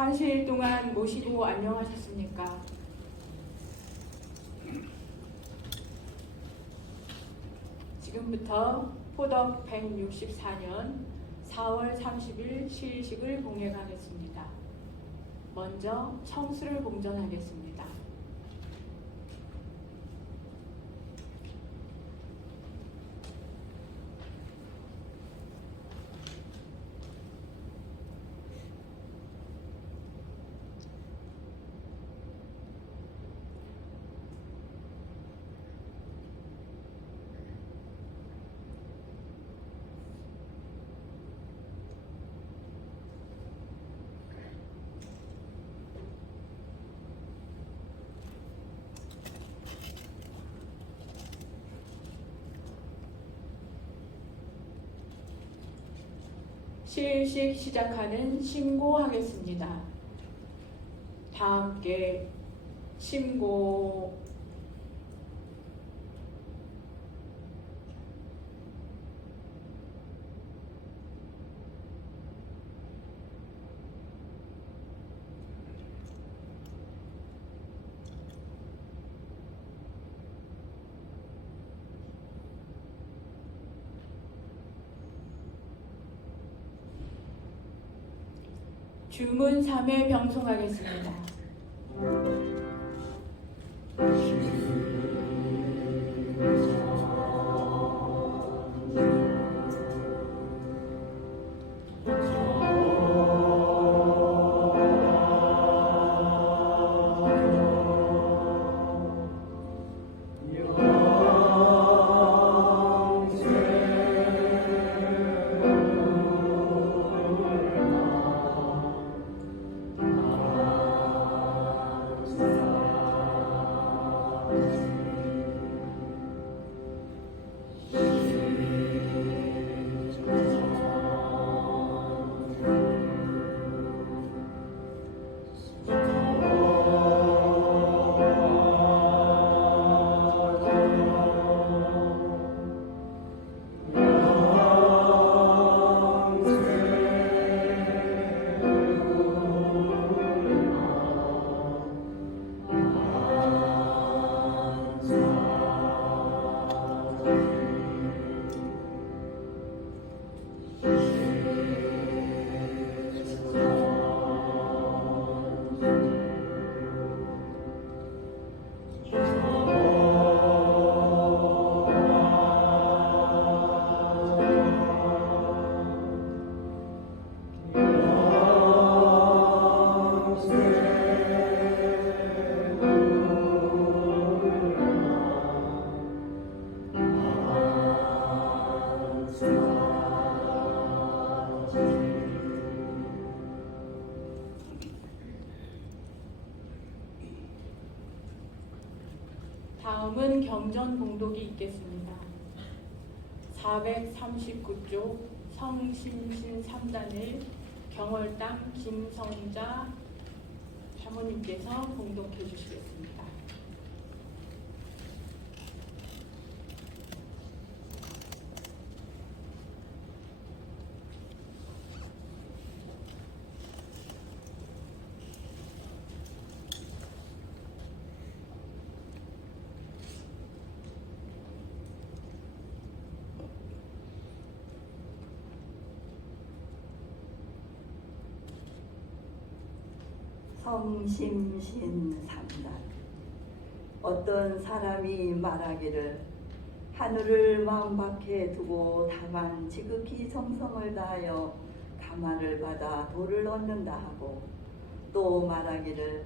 한시일 동안 모시고 안녕하셨습니까? 지금부터 포덕 164년 4월 30일 시의식을 공예하겠습니다. 먼저 청수를 봉전하겠습니다. 시의식 시작하는 신고하겠습니다. 다 함께 신고. 주문 3회 병송하겠습니다. 다음은 경전봉독이 있겠습니다. 439쪽 성신신 3단을 경월당 김성자 사모님께서 봉독해 주시겠습니다. 성심신 3단. 어떤 사람이 말하기를 하늘을 마음 밖에 두고 다만 지극히 정성을 다하여 가마를 받아 도를 얻는다 하고, 또 말하기를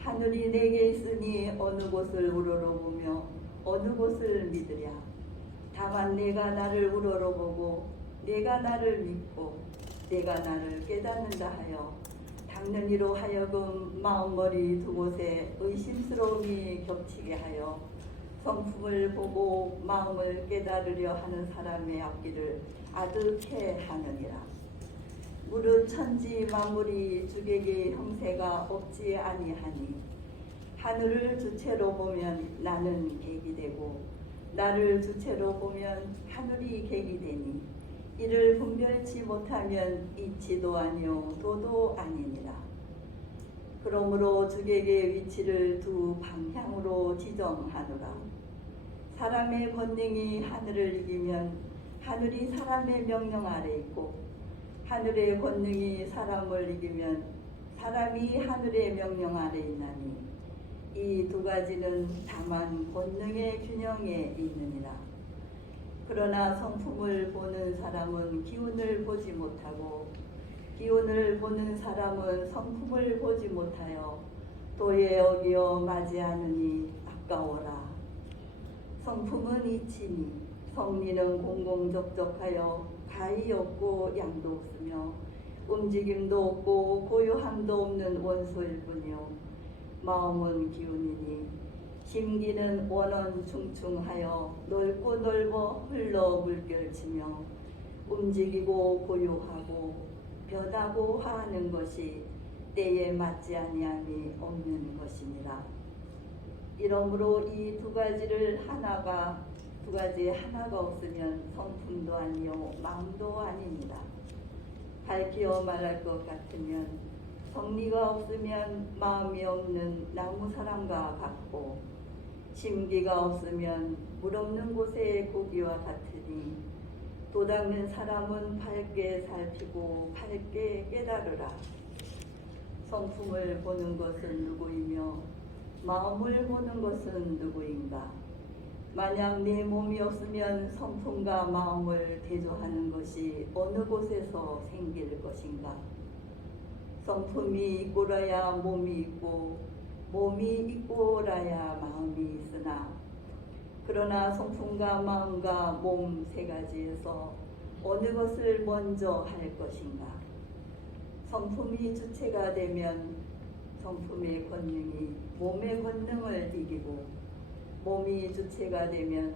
하늘이 내게 있으니 어느 곳을 우러러보며 어느 곳을 믿으랴. 다만 내가 나를 우러러보고 내가 나를 믿고 내가 나를 깨닫는다 하여 닦는 이로 하여금 마음머리 두 곳에 의심스러움이 겹치게 하여 성품을 보고 마음을 깨달으려 하는 사람의 앞길을 아득해 하느니라. 무릇 천지 만물이 주객의 형세가 없지 아니하니 하늘을 주체로 보면 나는 객이 되고 나를 주체로 보면 하늘이 객이 되니 이를 분별치 못하면 이치도 아니요 도도 아니니라. 그러므로 주객의 위치를 두 방향으로 지정하노라. 사람의 권능이 하늘을 이기면 하늘이 사람의 명령 아래 있고 하늘의 권능이 사람을 이기면 사람이 하늘의 명령 아래 있나니 이 두 가지는 다만 권능의 균형에 있느니라. 그러나 성품을 보는 사람은 기운을 보지 못하고 기운을 보는 사람은 성품을 보지 못하여 도에 어기어 맞이하느니 아까워라. 성품은 이치니 성리는 공공적적하여 가히 없고 양도 없으며 움직임도 없고 고요함도 없는 원소일 뿐이요 마음은 기운이니 심기는 원원충충하여 넓고 넓어 흘러 물결치며 움직이고 고요하고 변하고 화하는 것이 때에 맞지 아니함이 없는 것이니라. 이러므로 이 두 가지에 하나가 없으면 성품도 아니요 마음도 아니니라. 밝히어 말할 것 같으면 성리가 없으면 마음이 없는 나무 사람과 같고 심기가 없으면 물 없는 곳의 고기와 같으니 도닦는 사람은 밝게 살피고 밝게 깨달으라. 성품을 보는 것은 누구이며 마음을 보는 것은 누구인가? 만약 내 몸이 없으면 성품과 마음을 대조하는 것이 어느 곳에서 생길 것인가? 성품이 있고라야 몸이 있고 몸이 있고라야 마음이 있으나 그러나 성품과 마음과 몸 세 가지에서 어느 것을 먼저 할 것인가? 성품이 주체가 되면 성품의 권능이 몸의 권능을 이기고 몸이 주체가 되면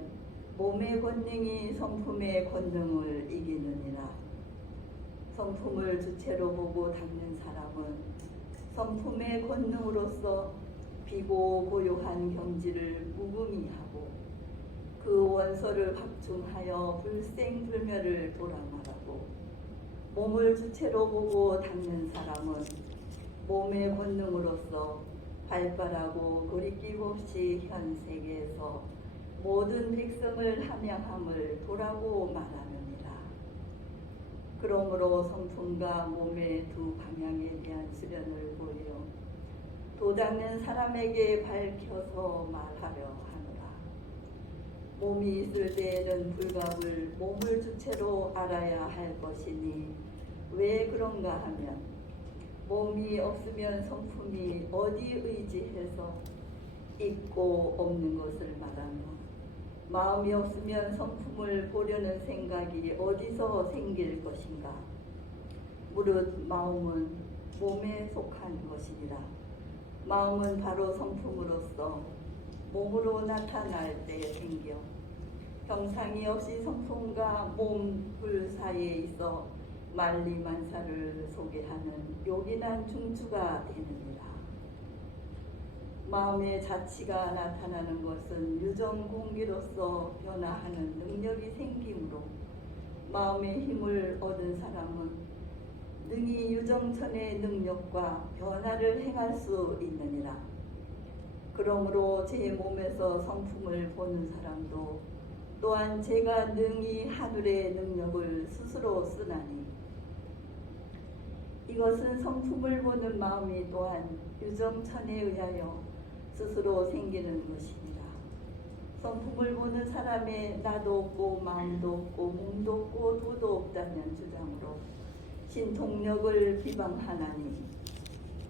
몸의 권능이 성품의 권능을 이기느니라. 성품을 주체로 보고 닦는 사람은 성품의 권능으로서 비고 고요한 경지를 무금히 하고 그 원소를 확충하여 불생불멸을 도람하라고. 몸을 주체로 보고 닦는 사람은 몸의 권능으로서 발발하고 거리낌 없이 현 세계에서 모든 백성을 함양함을 도라고 말하느니라. 그러므로 성품과 몸의 두 방향에 대한 수련을 보여 도닦는 사람에게 밝혀서 말하려 하노라. 몸이 있을 때에는 불갑을 몸을 주체로 알아야 할 것이니 왜 그런가 하면 몸이 없으면 성품이 어디 의지해서 있고 없는 것을 말하며 마음이 없으면 성품을 보려는 생각이 어디서 생길 것인가? 무릇 마음은 몸에 속한 것이니라. 마음은 바로 성품으로서 몸으로 나타날 때 생겨 경상이 없이 성품과 몸 불 사이에 있어 만리만사를 소개하는 요긴한 중추가 되느니라. 마음의 자치가 나타나는 것은 유정공기로서 변화하는 능력이 생기므로 마음의 힘을 얻은 사람은 능히 유정천의 능력과 변화를 행할 수 있느니라. 그러므로 제 몸에서 성품을 보는 사람도 또한 제가 능히 하늘의 능력을 스스로 쓰나니 이것은 성품을 보는 마음이 또한 유정천에 의하여 스스로 생기는 것입니다. 성품을 보는 사람의 나도 없고 마음도 없고 몸도 없고 도도 없다는 주장으로 신통력을 비방하나니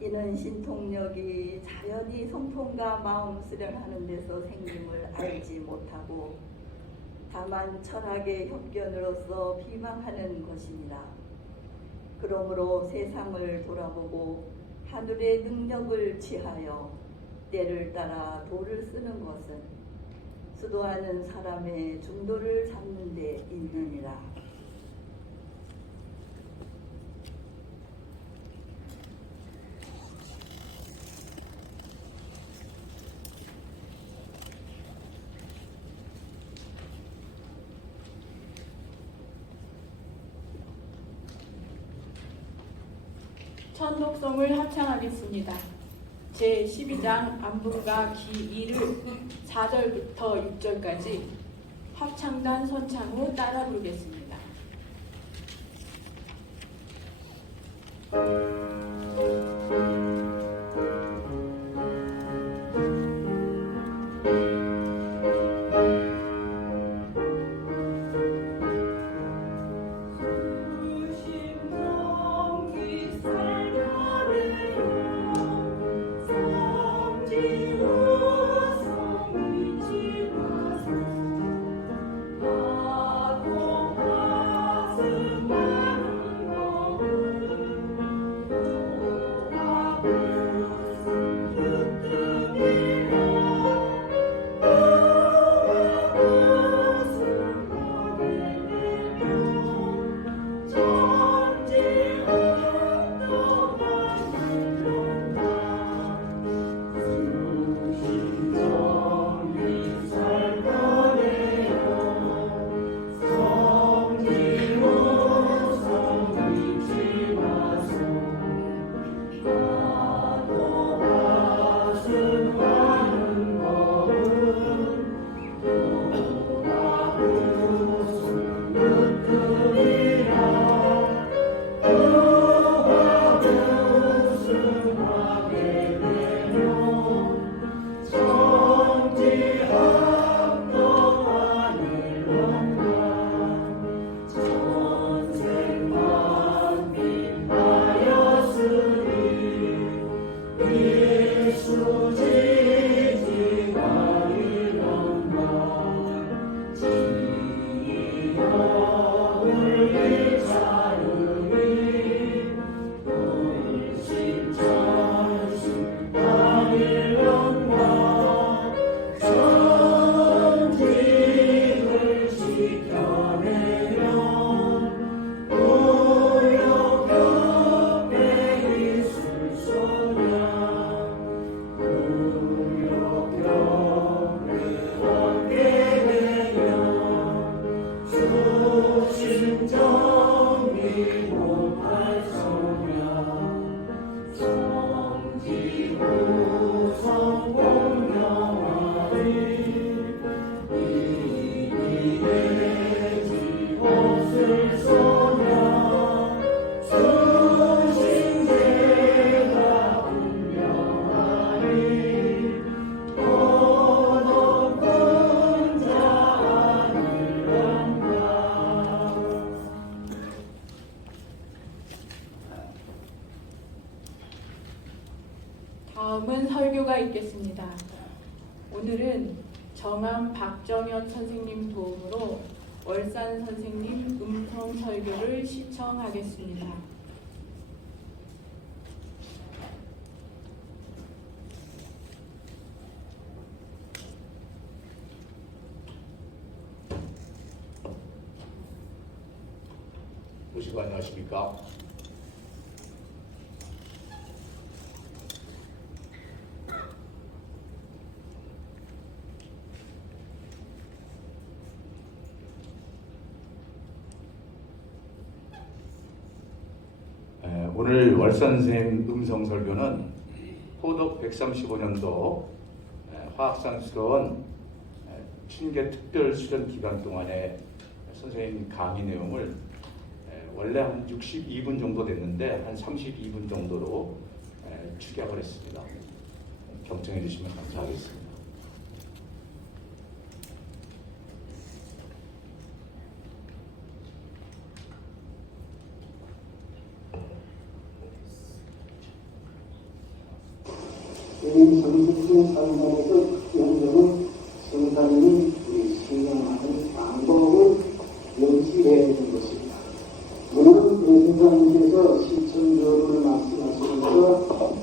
이는 신통력이 자연히 성품과 마음 수련하는 데서 생김을 알지 못하고 다만 철학의 협견으로서 비방하는 것입니다. 그러므로 세상을 돌아보고 하늘의 능력을 취하여 때를 따라 도를 쓰는 것은 수도하는 사람의 중도를 잡는 데 있느니라. 천독성을 합창하겠습니다. 제12장 안분과 기 2를 4절부터 6절까지 합창단 선창후 따라 부르겠습니다. 다음은 설교가 있겠습니다. 오늘은 정암 박정현 선생님 도움으로 월산 선생님 음성 설교를 시청하겠습니다. 모시고 안녕하십니까? 오늘 월산 선생님 음성 설교는 포덕 135년도 화학상스러운 춘계 특별 수련 기간 동안에 선생님 강의 내용을 원래 한 62분 정도 됐는데 한 32분 정도로 축약을 했습니다. 경청해 주시면 감사하겠습니다. 우리 정신신 산단에서 특별적으로 성사님이 신앙하는 방법을 연시해야 되는 것입니다. 오늘은 대신사님께서 시청교를 말씀하시면서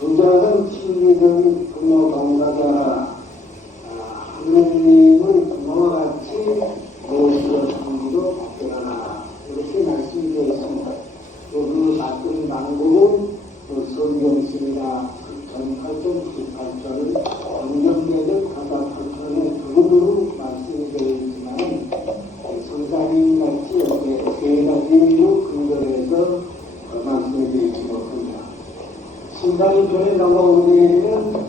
주작은 친밀적인 부모 강사자라 하느님을 부모와 같이 모시고 참기도 받더라 이렇게 말씀되어 있습니다. 또 그 바꾼 방법은 성경신이나 8.98절을 정경계를 가다 8절에 그룹으로 말씀이 되어 있지만 성사님 같이 이렇게 세 가지로 근거해서 말씀이 되어 있지 못합니다. 신당이 본문에 넘어오게 되면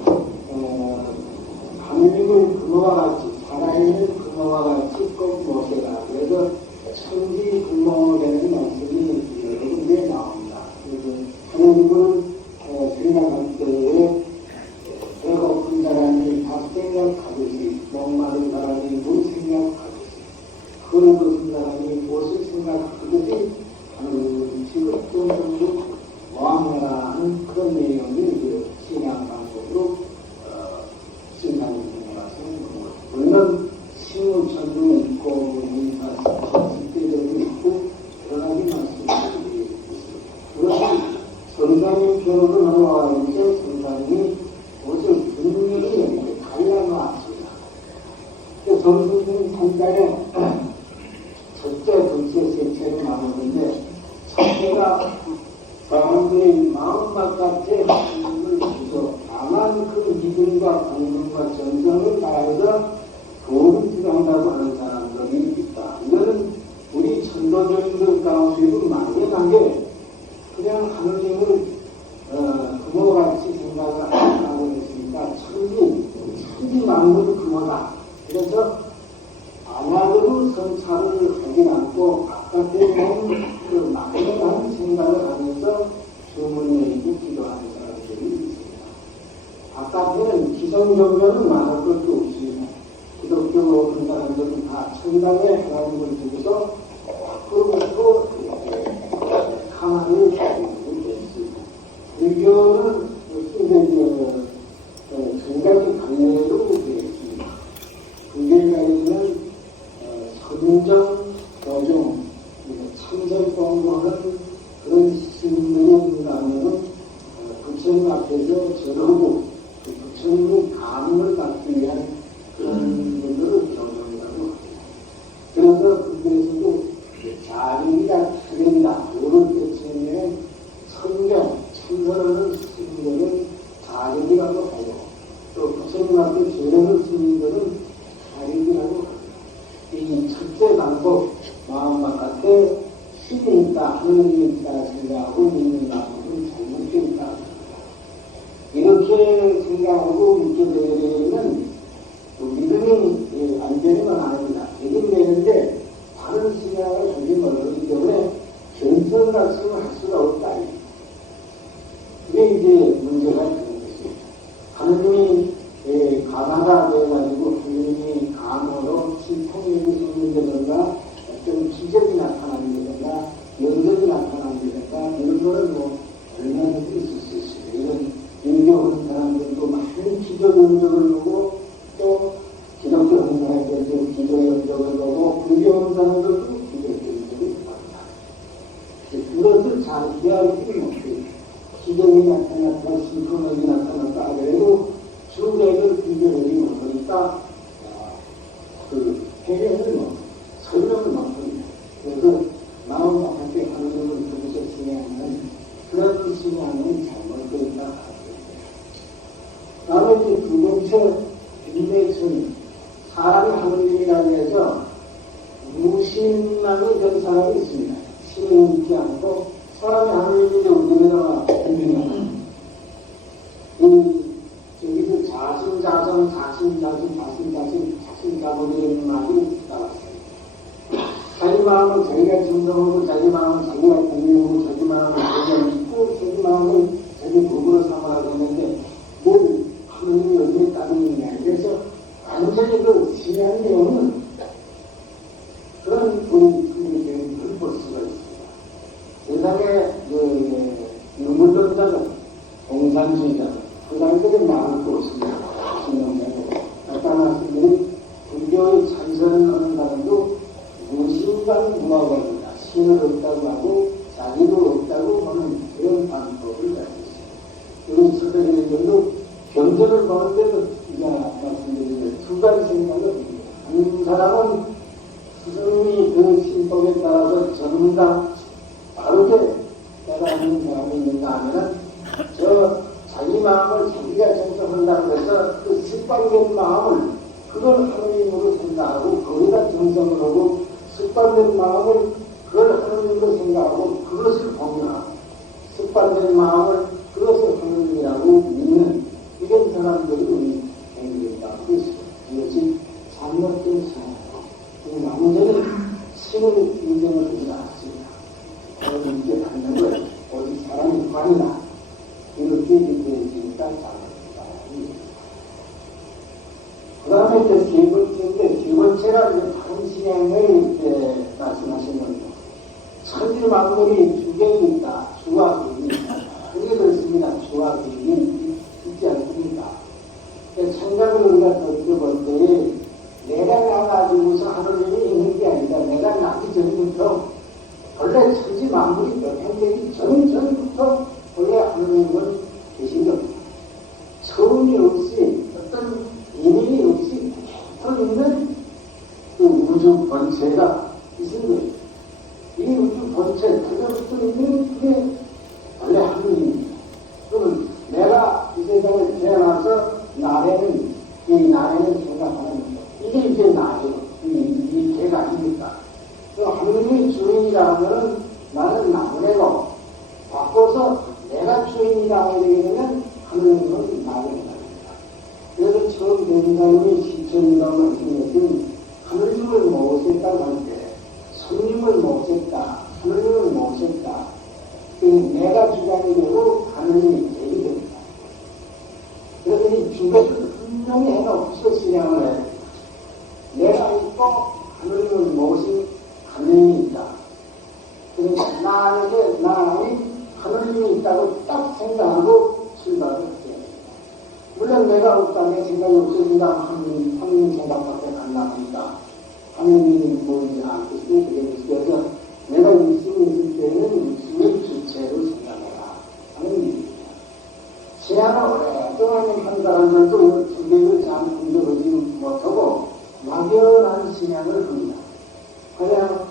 하느님을 그모와 같이 살아있는 그모와 같이 꼭 모셔라. 그래서 천지 그모라는 말씀이 여러 군데 나옵니다. 그래서 하느님을 생각할 때에 배고픈 사람이 밥 생각하듯이 목마른 사람이 물 생각하듯이 헐벗은 사람이 옷을 생각하듯이 하느님을 지극정성으로 모함해라 하는 그런 내용이 그 신앙 방법으로 신앙이 되는 것은 물론 신우천도 있고 실제적도 있고 여러 가지 말씀들이 있습니다. 그것은 선생님 표현으로 넘어가 있죠. 선생님이 옷을 분명히 이렇게 갈라놓았습니다. 선생님 한달에 첫째, 둘째, 셋째로 나누는데 첫째가 사람들의 마음 바깥에 하나님을 주소 다만 그 믿음과 공동과 정성을 다해서 도움을 필요한다고 하는 사람들이 있다. 이거는 우리 천도적인들 가운데도 막연하게 그냥 하느님을 그모같이 생각을 한다고 했으니까 천지 만물이 그모다. 그래서 아마도 성찰을 하지 않고 바깥에 있는 그 막연한 생각을 하면서 주문을 내리고 기도하는 사람들이 있습니다. 바깥에는 기성정교는 말할 것도 없습니다. 기독교 온 사람들은 다 천당에 하나님을 두고서 앞으로부터 가만히 살고 있습니다. 불교는 두 가지 관례로 되어 있습니다. 불교에는 선정, 도정, 참선 공부하는 그런 신들이 온다면 부처님 앞에서 절하고 그 부처님의 감을 받기 위한 그런 분들을 교정이라고 합니다. 그래서 불교에서도 자력이다, 타격이다, 요럴 때 처음에는 선경, 참선하는 스님들은 자력이라고 하고 또 부처님 앞에 절하는 스님들은 자력이라고 합니다. 이 첫째 방법, 마음 바깥에 신이 있다, 하느님이 있다 생각하고 믿는 방법은 잘못되어 있다. 이렇게 생각하고 믿게 되면 믿음이 안 되는 건 아닙니다. 되긴 되는데 다른 신앙을 하기 어렵기 때문에 견성 말씀을 할 수가 없다. 그게 이제 문제가 되는 것입니다. 하느님이 가나다 돼가지고 하느님이 감으로 신통력이 생긴다든가 어떤 기적이 나타난다든가 연적이 나타난다든가 이런 거는 얼마든지 있을 수 있습니다. 이런 인교하는 사람들도 많은 기적 연적을 보고 또 기독교 헌사에서 기적 연적을 보고 불교하는 사람들도 기적 연적을 봅니다. 그것을 잘 이해할 필요는 없어요. 기적이 나타났다, 신통력이 나타났다 그래도 주객을 비교하지 못하니까 그 해결을 설명을 못합니다. 그래서 마음 바깥에 하느님을 두고서 신뢰하는 그런 신앙은 잘못되어 있다. 다음에 이제 두 번째 인내심, 사람이 하느님이라고 해서 무신망이 된 사람이 있습니다. 신을 믿지 않고 사람이 하느님인데 우리나라 인생은 여기서 자신자본이라는 말이 나왔어요. 자기 마음은 자기가 정성하고 자기 마음은 자기가 공유하고 자기 마음은 자기가 믿고 자기 마음은 자기 법으로 삼으라고 했는데 뭘 하느님이 어디에 따르느냐. 그래서 완전히 그 신뢰하는 내용은 그런 분이 볼 수가 있습니다. 세상에 유물론자들, 공산주의자들, 그 사람들이 많을 거 없습니다. 신명자들. 나타났을 때 불교의 찬선을 하는 사람도 무신간 무화과입니다. 신을 없다고 하고 자기도 없다고 하는 그런 방법을 가지고 있습니다. 우리 서대인들도 경전을 보는데도 말씀드리는데 두 가지 생각을 합니다. 한 사람은 스승이 그 신법에 따라서 전문가 바르게 따라하는 사람이 있는가 하면은 자기 마음을 자기가 정성한다고 해서 그 습관된 마음을 그걸 하느님으로 생각하고 거기다 정성을 하고 습관된 마음을 그걸 하느님으로 생각하고 그것을 공유하고 습관된 마음을 그것을 하느님이라고 되니까 잘합니다. 그 다음에 이제 세 번째인데, 세 번째가 이제 다른 신앙을 이제 말씀하신 겁니다. 천지 만물이 두 개가 있다. 주와 개인이 있다. 그게 그렇습니다. 주와 개인이 있지 않습니까? 생각을 우리가 덧볼 때에 내가 나가지고서 하느님이 있는 게 아니라 내가 나기 전부터 원래 천지 만물이 현재기 전부터 원래 하느님은 계신 겁니다. 처음이 없이 어떤 인연이 없이 계속 있는 그 우주 본체가 있는 거예요. 이 우주 본체 그때부터 있는 그게 원래 하느님입니다. 그러면 내가 이 세상에 태어나서 나에는 생각하는 거. 이게 이제 나예요. 이 개가 아닙니까? 하느님이 주인이라 하면 나는 나무래고 바꿔서 내가 주인이라 하게 되면 하느님은 나를 말입니다. 그래서 처음 대인사님이 시천이라고 말씀하신 하느님을 모셨다고 할 때 성님을 모셨다, 하느님을 모셨다. 내가 주관이 되고 하느님이 개이 됩니다. 그래서 이 주객을 분명히 해놓고서 신앙을 해야 됩니다. 내가 있고 하느님을 모신 하느님이 있다. 그러니까 나 안에 하느님이 있다고 딱 생각하고 출발을 해야 됩니다. 물론 내가 없다면 생각이 없어진다 하느님 생각밖에 안 나니까 하느님이 보이지 않겠으니 그래서 내가 육신이 있을 때는 육신의 주체로 생각해라 하는 얘기입니다. 신앙을 오랫동안 한 사람들도 주객을 잘 분별하지 못하고 막연한 신앙을 합니다. 그냥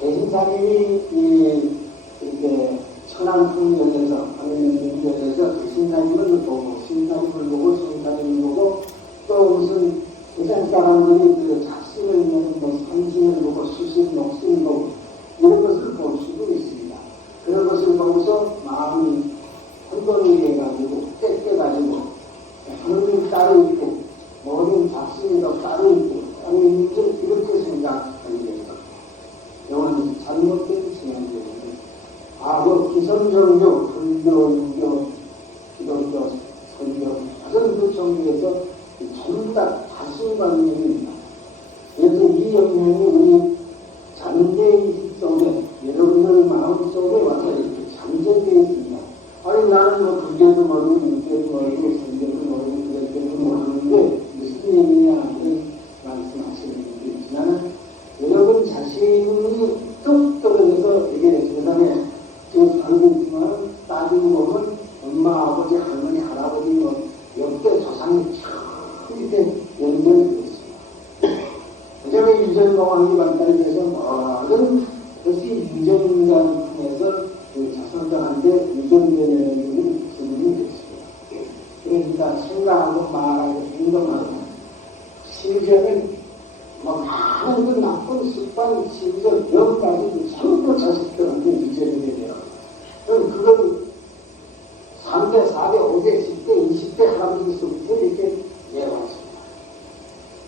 대신사님이 이렇게 천안 풍경에서 하느님 풍경에서 대신사님을 보고 신사님을 보고 성사님을 보고 또 무슨 세상 사람들이 그 자신을 뭐 삼신을 보고 수신, 목신을 보고 이런 것을 볼 수도 있습니다. 그런 것을 보고서 마음이 혼돈이 돼가지고 뺏겨가지고 하느님 따로 있고 모든 작신이도 따로 있고 아니 이렇게 생각하는 게 이건 잘못된 신앙적인 과거 기성종교, 불교, 유교, 기독교, 선교 다른 그 종교에서 전부 다 다신관념입니다. 그래서 이 영향이 우리 잠재의식 속에 여러분들 마음 속에 와서 이렇게 잠재되어 있습니다. 아니 나는 뭐 불교도 모르고 유교도 모르고 선교도 모르고 기독교도 모르는데 무슨 얘기냐 이런 말씀하시는 분들이 있지만 여러분 자신이 뚝 떨어져서 이게 세상에 지금 살고 있지만 따지고 보면 엄마, 아버지, 할머니, 할아버지 뭐 역대 조상이 참 이렇게 연결이 되어 있습니다. 그전에 유전공학이 발달돼서 모든 것이 유전자를 통해서 그 자손들한테 유전되는 기능이 됐습니다. 그러니까 생각하고 말하고 행동하고 심지어는 뭐 많은 그 나쁜 습관, 심지어 병까지 전부 자식들한테 유전이 돼요. 그럼 그건 3대, 4대, 5대, 10대, 20대 할아버지서부터 이렇게 내려왔습니다.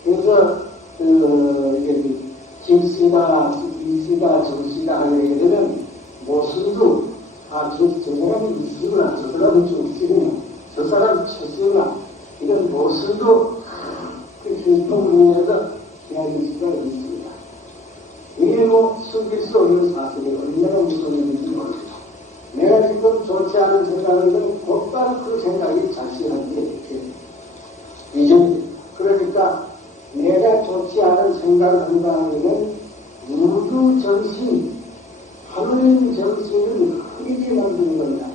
그래서 이게 김씨다, 이씨다, 정씨다 하게 되면 모순도 저 사람이 이씨구나, 저 사람이 정씨구나, 저 사람이 처씨구나 이런 모순도 그 교통을 위해서 해야될 수가 있습니다. 이게 뭐 숨길 수 없는 사실이 얼마나 무서운 일인지 모릅니다. 내가 지금 좋지 않은 생각을 하면 곧바로 그 생각이 자신한테 이렇게 이전됩니다. 그러니까 내가 좋지 않은 생각을 한다 하면 무두 정신, 하느님 정신을 흐리게 만드는 겁니다.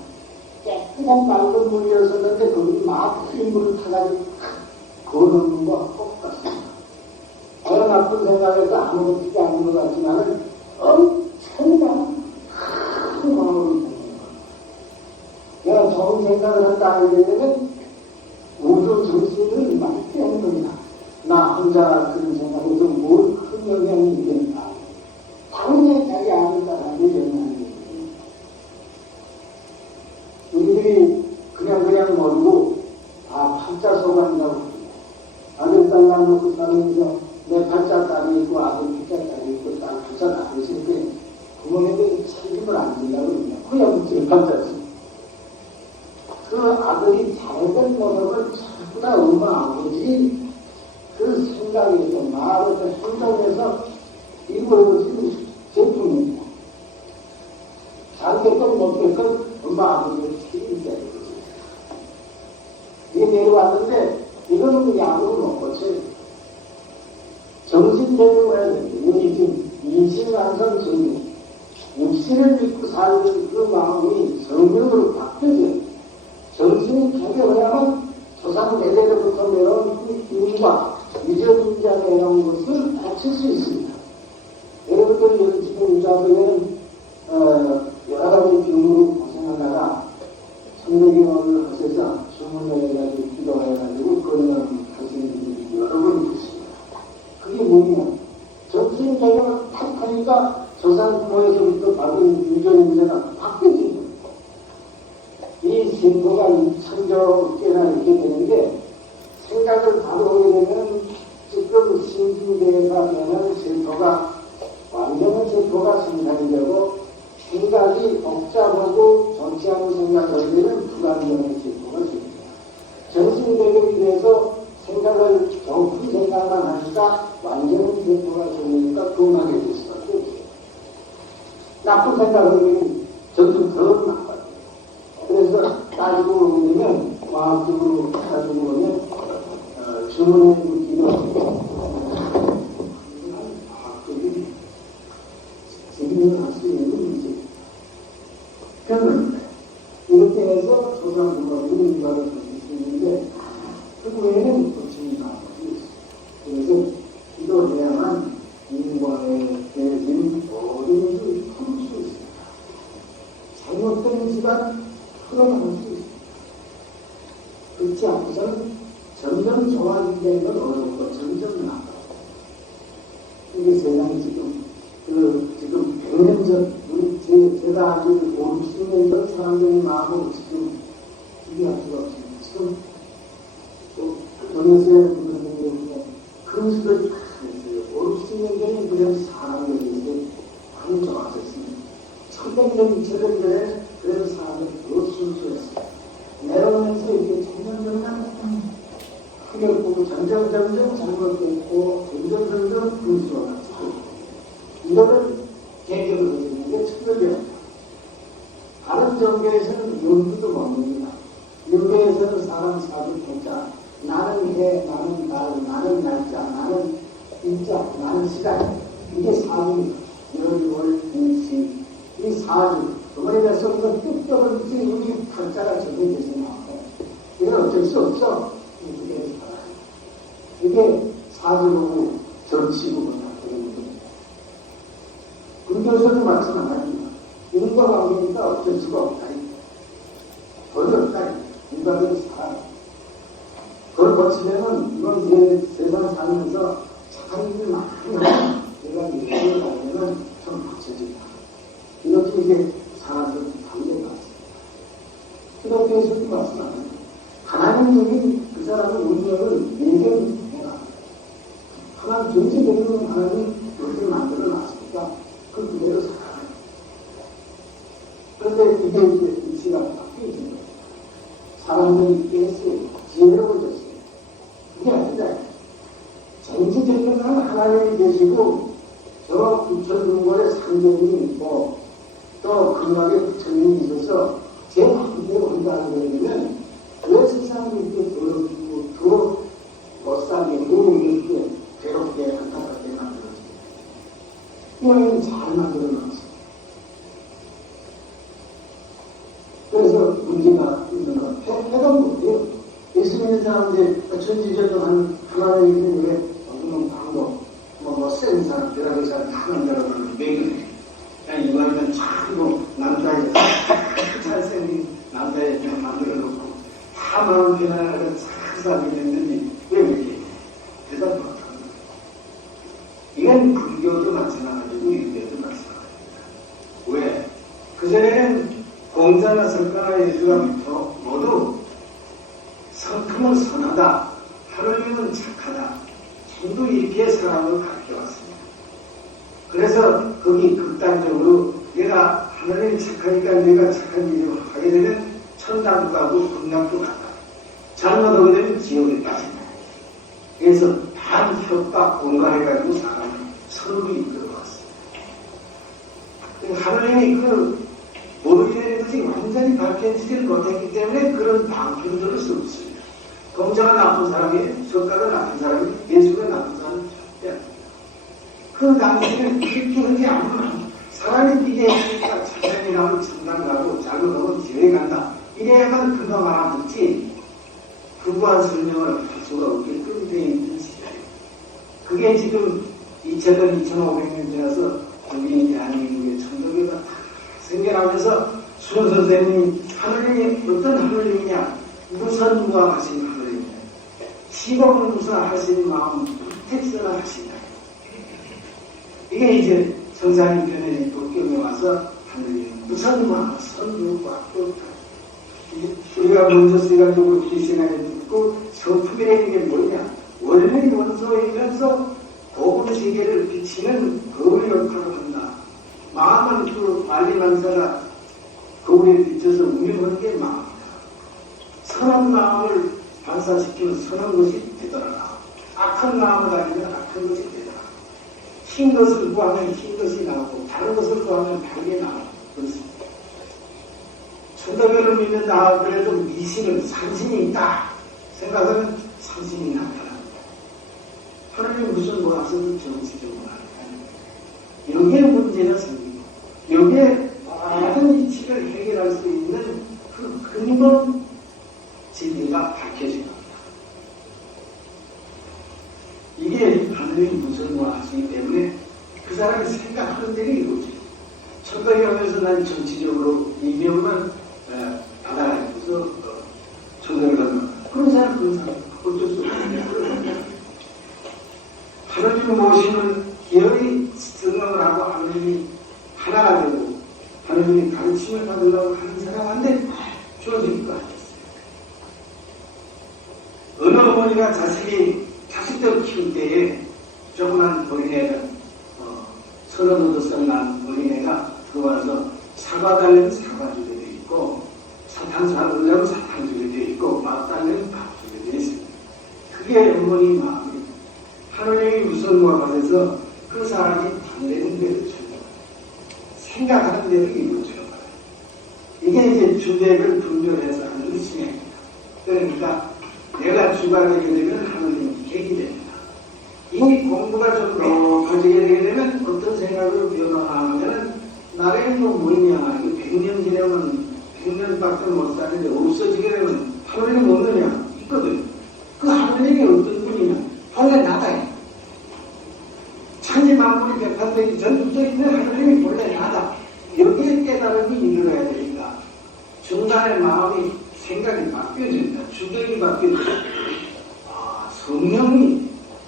깨끗한 맑은 물이었었는데 거기 막 흐린 물을 타가지고 거놓는 것과 똑같습니다. 그런 나쁜 생각에서 아무렇지 않은 것 같지만 엄청난 큰 마음을 갖는 겁니다. 내가 좋은 생각을 한다 하게 되면 우주 정신을 맑게 하는 겁니다. 나 혼자 그런 생각에서 뭘 큰 영향이 있겠는가. 당연히 자기 아는 사람이 영향이 있습니다. 우리들이 그냥 모르고 다 팔자 소관이라고 합니다. 아들 딸 낳아놓고 살면서 내 팔자 딸이 있고 아들 팔자 딸이 있고 딸 팔자 딸이 있을 때 부모님들이 책임을 안 진다고 합니다. 그냥 제 팔자지. 그 아들 아들이 잘된 모습을 전부 다 엄마 아버지 그 생각에서 말에서 행동에서 이루어진 제품입니다. 잘됐건 못됐건 엄마 아버지의 책임이다. 이게 내려왔는데 이거는 약으로 못 고쳐요. 정신적으로 해야 됩니다. 우리 지금 인신완성 정신, 육신을 믿고 살는 그 마음이 성경으로 바뀌어져요. 정신이 개개해야만 조상 대대로부터 내려온 그 인과 유전인자에 이런 것을 고칠 수 있습니다. 여러분들 지금 유자도에는 여러 가지 병으로 고생하다가 성경을 하셔서 주문해가지고 기도해가지고 건강하시는 분들이 여러 분 계십니다. 그게 뭐냐? 정신적으로 탁하니까 조상 부모에서부터 받은 유전인자가 바뀌어진 거예요. 이 신고가 천적계나 이렇게 되는데 생각을 바로 하게 되면 지금 신진대가 되는 세포가 완전한 세포가 생산이 되고 생각이 복잡하고 좋지 않은 생각을 되면 불안정한 세포가 생깁니다. 정신대결이 돼서 생각을 좋은 생각만 하니까 완전한 세포가 생기니까 건강해 질 수밖에 없어요. 나쁜 생각을 점점 더 나빠요. 그래서 따지고 보면 과학적으로 따지고 보면 주문의 물기는 과학적인 재미를 할 수 있는 문제. 그러면 이렇게 해서 조상부모들은 인간을 가질 수 있는데 그 외에는 고침이 나머지 있어요. 그래서 기도해야만 인과에 대해진 모든 것을 풀 수 있습니다. 잘못된 시간 풀어나갈 수 있습니다. 그렇지 않고서는 점점 좋아지는 건 어렵고 점점 나아요. 이게 세상이 지금 100년 전, 제가 아주 50년 전 사람들의 마음으로 지금 비교할 수가 없습니다. 지금 동영상에 보면 그리스도를 다 했어요. 50년 전에 그런 사람들이 많이 좋아졌습니다. 1100년, 2000년에 그런 사람들이 더 순수했어요. 내려오면서 이게 점점 흑역보고 점점 잘못됐고 점점 분수가 났어요. 이거를 개혁을 해주는 게 천도교입니다. 다른 종교에서는 윤부도 뭡니다. 윤교에서는 사람 사주 통자, 나는 해, 나는 달, 나는 날짜, 나는 일자, 나는 시간. 이게 사주입니다. 월, 일시, 이 사주. 어머니가 써서 뜻적으로 여기 팔자가 정해져서 나와요. 이건 어쩔 수 없어. 이게 살아요. 이게 사주고 정치고 다 그런 겁니다. 불교에서는 마찬가지입니다. 인과 관계니까 어쩔 수가 없다. 어렵다. 인간들이 살아요. 그걸 거치려면 이건 세상 살면서 착한 일을 많이 하면 내가 이걸 가려면 좀 맞춰진다. 이렇게 이게 사람들 관계가 있습니다. 기독교에서도 마찬가지입니다. 하나님이 그 사람의 운명을 예견해라. 하나님 전체적으로 하나님이 그렇게 만들어 놨으니까 그 그대로 살아가요. 그런데 이게 이제 위치가 바뀌어진 거예요. 사람들이 깨어있어요. 지혜로워졌어요. 그게 아니라 전체적인 하나님이 계시고 저 부처님과의 상경이 있고 또 근막에 부처님이 있어서 제 마음대로 한다는 거냐면 왜 세상이 이렇게 더럽고 더 못살게 이렇게 괴롭게 안타깝게 만들어집니까? 이거는 잘 만들어놨어요. 그래서 문제가 있는 건 해가 못해요. 예수 믿는 사람들 천지전능한 하나님이 왜 어느 방도 센 사람, 대단한 사람 다 만들어놓는 왜 그래? 그냥 이거는 참 남자에 잘생긴 남자에 그냥 만들어놓고 다 마음 편안하게 잘 살게 됐는지 왜 그렇게 대답 못합니다. 이건 불교도 마찬가지고 유교도 마찬가지입니다. 왜? 그전에는 공자나 석가나 예수가 모두 성품은 선하다, 하느님은 착하다, 전부 이렇게 사람을 가르쳐왔습니다. 그래서 거기 극단적으로 내가 하느님이 착하니까 내가 착한 일을 하게 되면 천당도 가고 극락도 갔다. 잘못하게 되면 지옥에 빠진다. 그래서 반협박 공갈해가지고 사람을 서로 이끌어왔습니다. 하나님이 그 모르게 것이 완전히 밝혀지지를 못했기 때문에 그런 방편을 들을 수 없습니다. 공자가 나쁜 사람이, 석가가 나쁜 사람이, 예수가 나쁜 사람이 절대 아닙니다. 그 당시에는 그렇게 하지 않으면 사람이 미래니까 참견이라고 참담하고 잘못하면 지옥에 간다. 이래야만 금방 알아듣지 부부한 설명을 할 수가 없게끔 되어 있는 시대예요. 그게 지금 2000년, 2500년 지나서 우리 대한민국의 천도교가 다 생겨나면서 수원 선생님이 하느님이 어떤 하느님이냐, 무선무학하신 하느님이냐, 시공무사하신 마음 무택선을 하신다. 이게 이제 성사님 편에 도경에 와서 하느님 무선무학, 선무학도 우리가 먼저 써가지고 이 시간에 듣고 성품이라는 게 뭐냐, 원리 원소이면서 고분 세계를 비치는 거울 역할을 한다. 마음은 그 말리만사가 거울에 비춰서 운영하는 게 마음이다. 선한 마음을 반사시키면 선한 것이 되더라. 악한 마음을 가지면 악한 것이 되더라. 흰 것을 구하면 흰 것이 나오고 다른 것을 구하면 다른 게 나오고 그렇습니다. 천도교를 믿는다 그래도 미신은 산신이 있다 생각하면 산신이 나타납니다. 하나님 무슨 모아서도 정치적으로 나타납니다. 여기에 문제가 생기고 여기에 모든 이치를 해결할 수 있는 그 근본 진리가 밝혀진 겁니다. 이게 하나님이 무슨 모아시기 때문에 그 사람이 생각하는 대로 이루어져요. 천도교 하면서 난 정치적으로 이명만 받아가지고서 천도교를 하면 그런 사람 어쩔 수 없는 하나님 모시는 기어이 생각을 하고 하나님이 하나가 되고 하나님이 가르침을 받으려고 하는 사람한테 주어질 것 같았어요. 어느 어머니가 자식들 키울 때에 조그만 어린애가 38살 난 어린애가 들어와서 사과 달래면 사과 주게 돼 있고 사탕 사주려면 사탕 주게 돼 있고 밥 달래면 밥 주게 돼 있습니다. 그게 어머니 마음이에요. 하나님이 무슨 모아가서 그 사람이 반대는 대로 주는 거예요. 생각하는 대로 이루어지는 거예요. 이게 이제 주객을 분별해서 하는 신앙입니다. 그러니까 내가 주가 되게 되면 하나님이 객이 됩니다. 이미 공부가 좀 높아지게 되게 되면 어떤 생각으로 변화하냐면 나라에 뭐냐, 100년 지나면 100년밖에 못 사는데 없어지게 되면 하나님 없느냐? 있거든요. 그 하나님이 어떤 분이냐? 본래 나다. 천지만물이 백합되기 전부터 있는 하나님이 본래 나다. 여기에 깨달음이 이르러야 되니까 중간에 마음이 생각이 바뀌어진다. 주객이 바뀌어진다.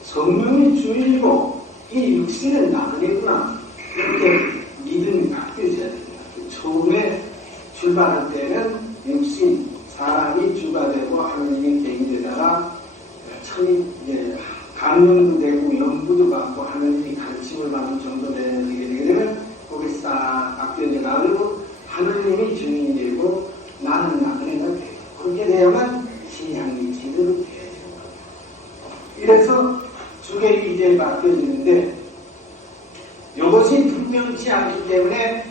성령이 주인이고 이 육신은 나그네구나. 이렇게 믿음이 바뀌어져야 됩니다. 처음에 출발할 때는 육신, 사람이 주가 되고 하느님이 객이 되다가 천이 감명도 되고 연구도 받고 하느님이 가르침을 받는 정도 되게 되면 거기 싹 바뀌어져 나가고 하느님이 주인이 되고 나는 나그네가 되고 그렇게 되야만 신앙이 제대로 돼야 되는 겁니다. 이래서 주객이 이제 바뀌어지는데 이것이 분명치 않기 때문에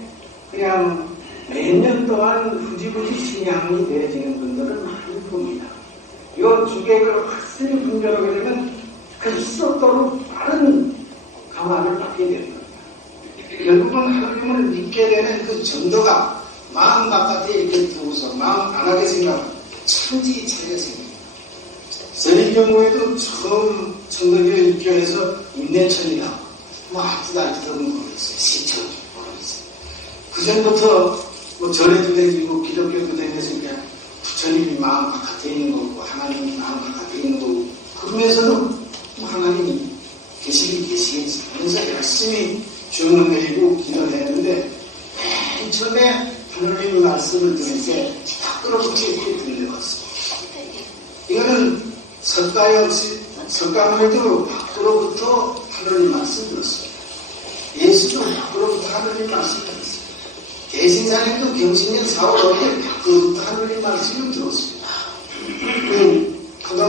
그냥 몇 년 동안 후지부지 신앙이 되어지는 분들은 많이 봅니다. 이 주객을 확실히 분별하게 되면 그 속도로 빠른 감화를 받게 됩니다. 결국은 하나님을 믿게 되는 그 정도가 마음 바깥에 이렇게 두고서 마음 안 하게 생각하면 천지차례가 생깁니다. 저희 경우에도 처음 천도교 입교해서 임내천이다. 아직도 모르겠어요. 시청 모르겠어요. 그 전부터 절에도 다니고 기독교도 다니면서 그냥 부처님이 마음 바깥에 있는 거고 하나님이 마음 바깥에 있는 거고 그러면서도 하나님이 계시겠지 하면서 열심히 주문을 내리고 기도를 했는데 맨 처음에 하나님의 말씀을 들을 때 밖으로부터 이렇게 들려왔어요. 이거는 석가모니도 밖으로부터 하나님 말씀 들었어요. 예수도 밖으로부터 하나님 말씀 들었어요. 대신사님도 경신년 4월 5일 밖으로부터 하나님 말씀을 들었습니다.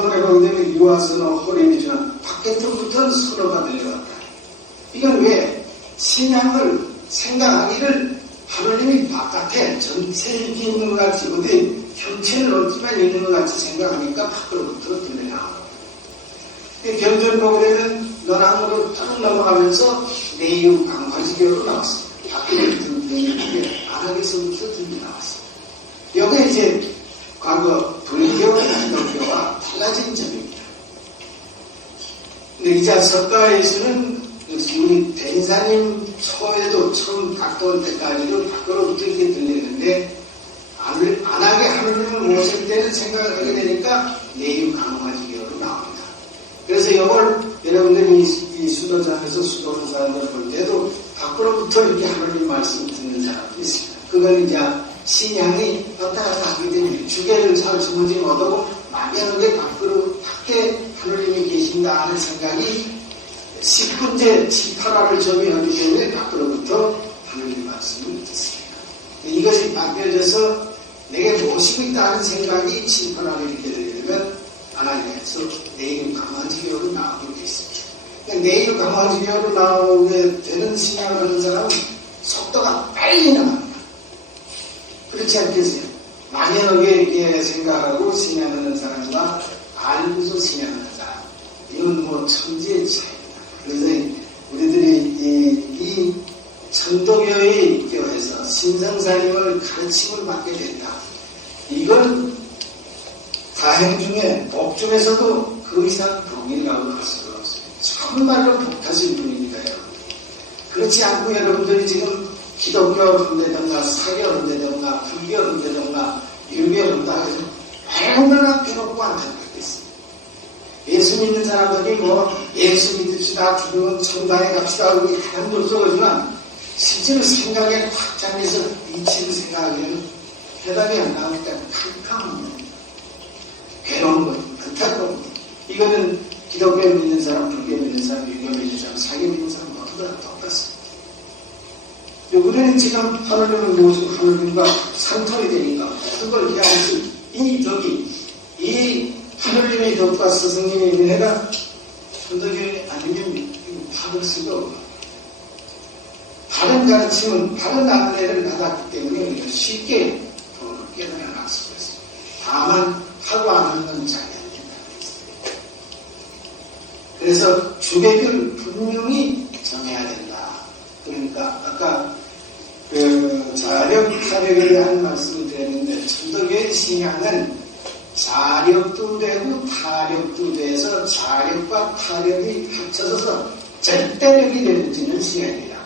본문에 보게 되면 유아선어, 호레비주나 밖에서부터는 선어가 들려왔다. 이건 왜? 신앙을 생각하기를 하나님이 바깥에 전체에 있는 것 같이 어디 형체는 없지만 있는 것 같이 생각하니까 밖으로부터 들려나옵니다. 경전 보게 되면 너랑으로 쭉 넘어가면서 내 이유 강화지교로 나왔습니다. 밖으로부터 들리는게 안하게서부터 들려나왔습니다. 여기에 이제 과거 불교, 기독교와 달라진 점입니다. 근데 이제 석가에서는 우리 대인사님 초에도 처음 가까울 때까지도 밖으로부터 이렇게 들리는데 안하게 하느님을 모실 때는 생각을 하게 되니까 내유 강화지교로 나옵니다. 그래서 이걸 여러분들이 이 수도장에서 수도는 사람들 볼 때도 밖으로부터 이렇게 하느님 말씀 듣는 사람도 있습니다. 그건 이제 신앙이 왔다 갔다 하게 되면 주계를 잘 주무지 못하고 막연하게 밖에 하느님이 계신다 하는 생각이 10분째 18화를 점유하기 때문에 밖으로부터 하느님 말씀을 듣습니다. 이것이 바뀌어져서 내게 모시고 있다는 생각이 18화를 이렇게 되게 되면 하나님께서 내일 강화지교로 나오게 되습니다. 내일 강화지교로 나오게 되는 신앙을 하는 사람은 속도가 빨리 나갑니다. 그렇지 않겠어요? 막연하게 생각하고 신앙하는 사람과 알고서 신앙하는 사람, 이건 뭐 천지의 차이입니다. 그래서 우리들이 이 천도교의 교회에서 신성사님을 가르침을 받게 된다. 이건 다행 중에 복 중에서도 그 이상 복이라고 할 수가 없어요. 정말로 복하신 분입니다, 여러분. 그렇지 않고 여러분들이 지금 기독교를 한다든가 사교를 한다든가 불교를 한다든가 유교를 한다 해서 얼마나 괴롭고 안타깝겠습니다. 예수 믿는 사람들이 뭐 예수 믿읍시다, 죽으면 천당에 갑시다 하고 하나님도 써가지만 실제로 생각에 확 잠겨서 미치는 생각에는 해답이 안 나올 때 캄캄합니다. 괴로운 것, 안타까운 것. 이거는 기독교 믿는 사람, 불교 믿는 사람, 유교 믿는 사람, 사교 믿는 사람 모두 다 똑같습니다. 우리는 지금 하느님을 모시고 하느님과 상통이 되니까 그걸 이해하면서 이 덕이, 이 하느님의 덕과 스승님의 은혜가 천도교회 아니면 받을 수가 없고 다른 가르침은 다른 안내를 받았기 때문에 우리가 쉽게 깨달아 수가 있습니다. 다만 하고 안 하는 건 잘이 안 된다. 그래서 주객을 분명히 정해야 된다. 그러니까 아까 자력, 타력에 대한 말씀을 드렸는데 천도교의 신앙은 자력도 되고 타력도 돼서 자력과 타력이 합쳐져서 절대력이 되어지는 신앙이다.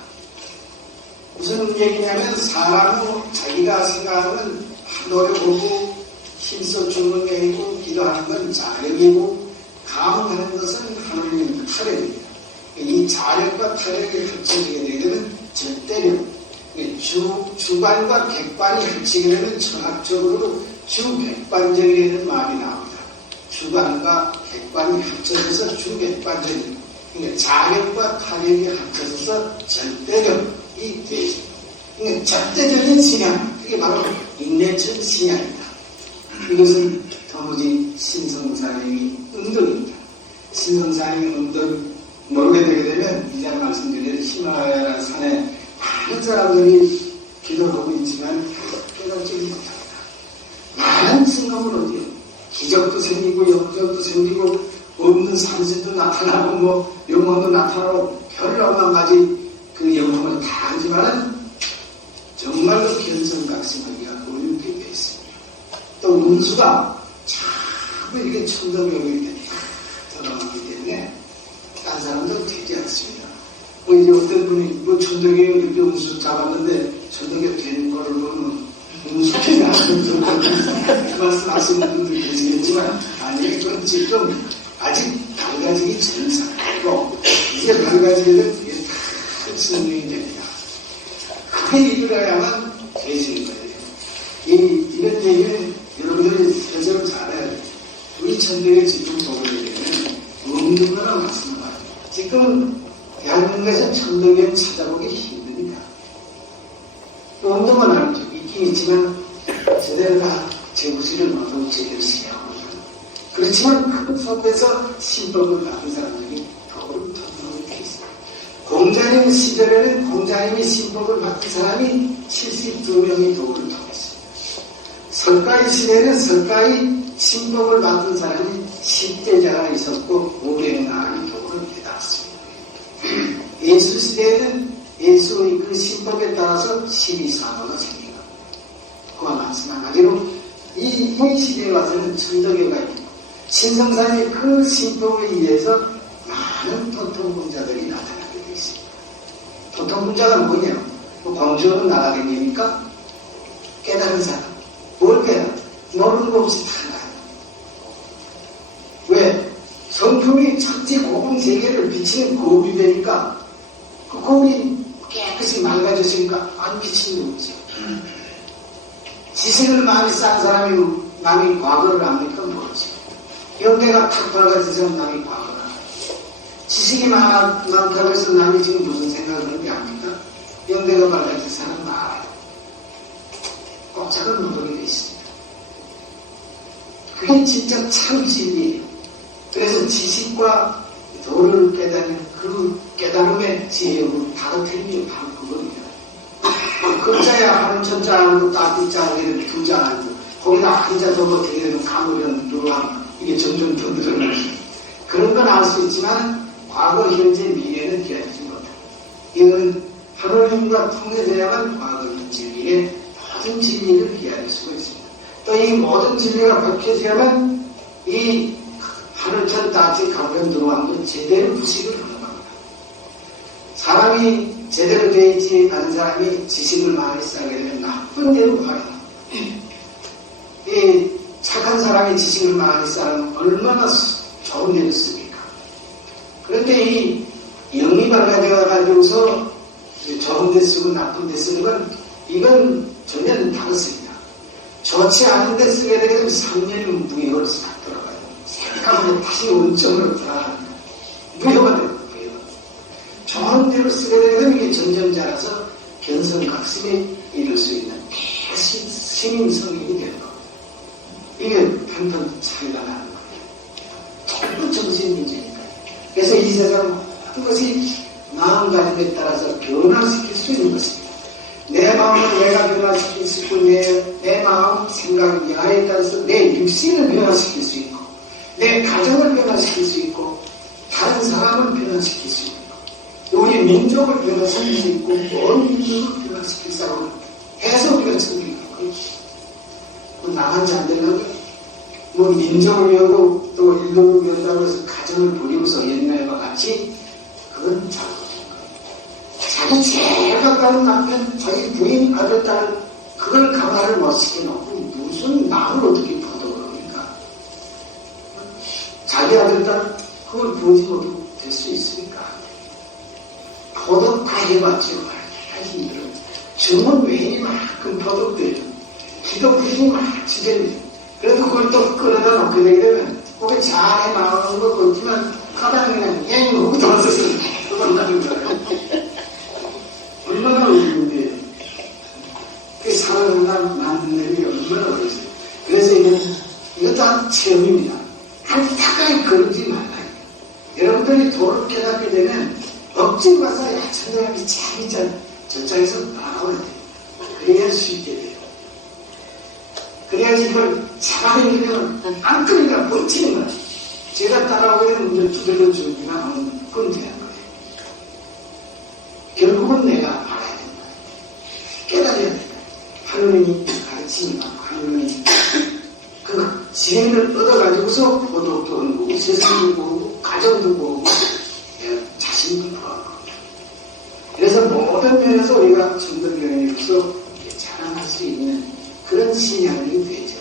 무슨 얘기냐면 사람은 자기가 생각하는 노력하고 힘써 주는 얘기고 기도하는 건 자력이고 감하는 것은 하나님 타력입니다. 이 자력과 타력이 합쳐지게 되면 절대력, 주관과 객관이 합치게 되면 철학적으로 주객관적이라는 말이 나옵니다. 주관과 객관이 합쳐져서 주객관적인, 그러니까 자력과 타력이 합쳐져서 절대력이 되죠. 그러니까 절대적인 신앙, 그게 바로 인내적 신앙입니다. 이것은 도무지 신성사님이 응덕입니다. 신성사님이 응덕 모르게 되게 되면 이제 말씀드린 히말라야 산에 많은 사람들이 기도하고 있지만 깨닫지 못합니다. 많은 성공을 어디요? 기적도 생기고 역적도 생기고 없는 산신도 나타나고 뭐 영혼도 나타나고 별로만 가지 그 영혼을 다 하지만은 정말로 견성각심하기가 어렵게 되어 있습니다. 또 운수가 자꾸 이렇게 천도교육이 들어가기 때문에 딴 사람도 되지 않습니다. 뭐 이제 어떤 분이 뭐 천도교육 이렇게 운수 잡았는데 천도교육 된 거를 보면 운수가 나는 말씀하시는 분들 계시겠지만 아니 그건 지금 아직 밝아지기 전 상태고 이제 밝아지면 이게 다 증명이 됩니다. 그게 이끌어야만 되시는 거예요. 이런 얘기는 여러분들이 대체로 잘해야 돼요. 우리 천도교육 지금 보게 되면 없는 거랑 마찬가지입니다. 지금 대한민국에서 천도교육 찾아보기 힘듭니다. 또 운동은 아니죠. 있긴 있지만 제대로 다 제구실을 못하고 제대로 시행하고 그렇지 그렇지만 그 속에서 신법을 받은 사람들이 더욱 통통하게 돼 있어요. 공자님 시절에는 공자님이 신법을 받은 사람이 72명이 도를 통했습니다. 설가의 시대는 설가의 신법을 받은 사람이 10대자가 있었고 500명이 도를 깨달았습니다. 예수 시대에는 예수의 그 신법에 따라서 12사도가 생깁니다. 그와 마찬가지로 이 시대에 와서는 천도교가 있고 신성산의 그 신법에 의해서 많은 도통분자들이 나타나게 되어 있습니다. 도통분자가 뭐냐? 광주는 나가겠습니까? 깨달은 사람. 뭘 깨달아? 모르는 거 없이 다 나가요. 왜? 성품이 천지 고분 세계를 비치는 거울이 되니까 그 거울이 깨끗이 맑아졌으니까 안 비치는 게 없죠. 지식을 많이 쌓은 사람이 남이 과거를 압니까? 모르지. 영계가 탁 밝아지면 남이 과거를 압니다. 지식이 많다고 해서 남이 지금 무슨 생각을 하는 게 압니까? 영계가 밝아진 사람은 알아요. 꼼짝을 못하게 돼 있습니다. 그게 진짜 참 진리예요. 그래서 지식과 도를 깨달은 그 깨달음의 지혜로 다루테림이 바로 그겁니다. 글자야 하는 천자하고 따뜻자하게는 두자하고 거기다 한자 더 어떻게 되면 가물면 누르면 이게 점점 더 늘어나죠. 그런 건 알 수 있지만 과거, 현재, 미래는 기하지 못합니다. 이건 하느님과 통해져야만 과거, 현재, 미래 모든 진리를 기할 수가 있습니다. 또 이 모든 진리가 밝혀져야만 이 하늘천 따지 가면 들어가면 제대로 부식을 하는 겁니다. 사람이 제대로 되어 있지 않은 사람이 지식을 많이 쌓게 되면 나쁜 대로 가요. 이 착한 사람이 지식을 많이 쌓으면 얼마나 좋은 데를 씁니까? 그런데 이 영이 밝아져가지고서 좋은 데 쓰고 나쁜 데 쓰는 건 이건 전혀 다르습니다. 좋지 않은 데 쓰게 되면 3년이면 무효로 싹 돌아가요. 생각하면 다시 원점으로 돌아갑니다. 무효가 됩니다. 좋은 대로 쓰게 되면 이게 점점 자라서 견성각심에 이룰 수 있는 신임 성인이 되는 겁니다. 이게 편편 차이가 나는 거예요. 전부 정신 문제니까요. 그래서 이 세상 모든 것이 마음가짐에 따라서 변화시킬 수 있는 것입니다. 내 마음을 내가 변화시킬 수 있고 내 마음, 생각, 야에 따라서 내 육신을 변화시킬 수 있고 내 가정을 변화시킬 수 있고 다른 사람을 변화시킬 수 있고 우리 민족을 변화시킬 수 있고 온 민족을 변화시킬 사람을 해서 우리가 섬기는 거예요. 나만지 안 되려고 뭐 민족을 위하고 또 인도를 위한다고 해서 가정을 부리고서 옛날과 같이 그건 잘못된 거예요. 자기 제일 가까운 남편, 자기 부인, 아들, 딸 그걸 강화를 못 시켜놓고 무슨 남을 어떻게 포도를 합니까? 자기 아들, 딸 그걸 보지 못하고 될 수 있습니까? 포도 다 해봤죠. 다 힘들어요. 주문 외인만큼 포도돼요. 기도 부인이 막 지겠네요. 그래도 그걸 또 끌어다 놓게 되게 되면 그게 잘해 나오는 것 같지만 가다가 그냥 앵 하고 돌아서서 도망가는 거예요. 얼마나 어려운데 그 사랑을 만드는 일이 얼마나 어렵어요. 그래서 이거 다 체험입니다. 안타까이 그러지 말아요. 여러분들이 도를 깨닫게 되면 억지로 가서 야 천장이 참 저쪽에서 나와야 돼요. 그래야 쉽게 돼요. 그래야지 이걸 잡아당기면 안 끄니까 버티는 거예요. 제가 따라오면 문제 두들겨 주기만 하면 그건 되는 거예요. 결국은 내가 알아야 된다. 깨달아야 된다. 하느님이 가르치니까 하느님이 그 지혜를 얻어가지고서 도덕도 보고 세상도 보고 가정도 보고 자신도 보고 그래서 모든 면에서 우리가 천도교회에서 자랑할 수 있는 그런 신앙이 되죠.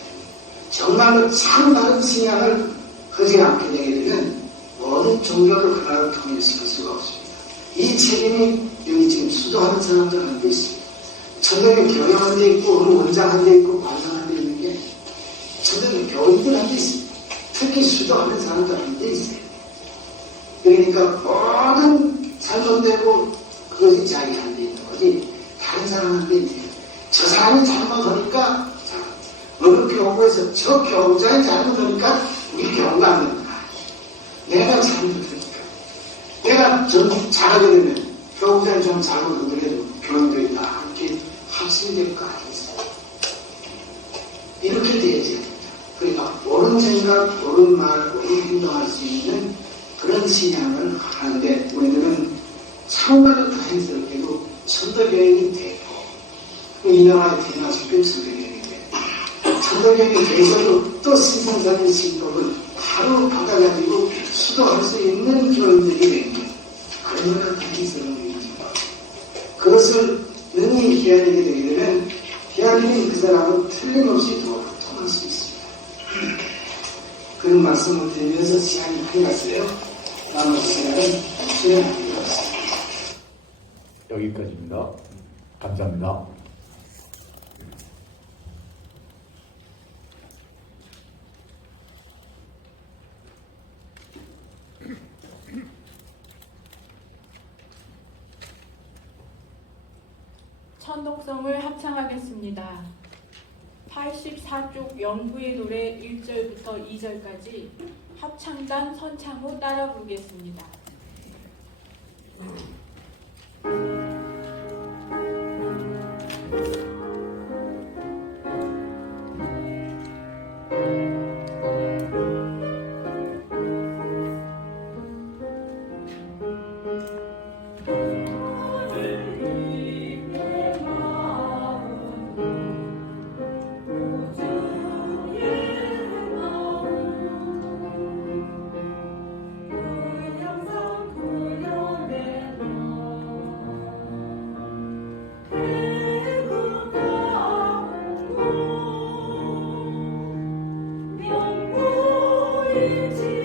정말로 참 다른 신앙을 하지 않게 되게 되면 모든 종교를 하나로 통일시킬 수가 없습니다. 이 책임이 여기 지금 수도하는 사람들한테 있습니다. 천도교 교회한테 있고 어느 원장한테 있고 관장한테 있는 게 천도교 교인들한테 있습니다. 특히 수도하는 사람들한테 있어요. 그러니까 모든 잘못되고 그것이 자기한테 있는 거지 다른 사람한테 있는 저 사람이 잘못하니까 어느 교구에서 저 교자의 잘못하니까 우리 교구가 잘못했으니까. 내가 좀 잘하게 되면 교육자를 좀 잘못하더라도 교원들이 다 함께 합심이 될 거 아니겠어요? 이렇게 돼야지 됩니다. 그러니까 옳은 생각, 옳은 말, 옳은 행동할 수 있는 그런 신앙을 하는데 우리들은 참으로 다행스럽게도 천도교인이 되고 이 나라의 대마식은 천도교인인데 천도교인이 돼서도 또 신성적인 신도를 바로 받아가지고 수도할 수 있는 교인들이 되는 얼마나 다행스러운 일이죠. 그것을 능히 헤아리게 되게 되면 헤아리는 그 사람은 틀림없이 도를 통할 수 있습니다. 그런 말씀을 드리면서 시간이 많이 갔어요. 나머지 시간은 수행하기로 하겠습니다. 여기까지입니다. 감사합니다. 천독성을 합창하겠습니다. 84쪽 영구의 노래 1절부터 2절까지 합창단 선창후 따라 부르겠습니다. 명부일지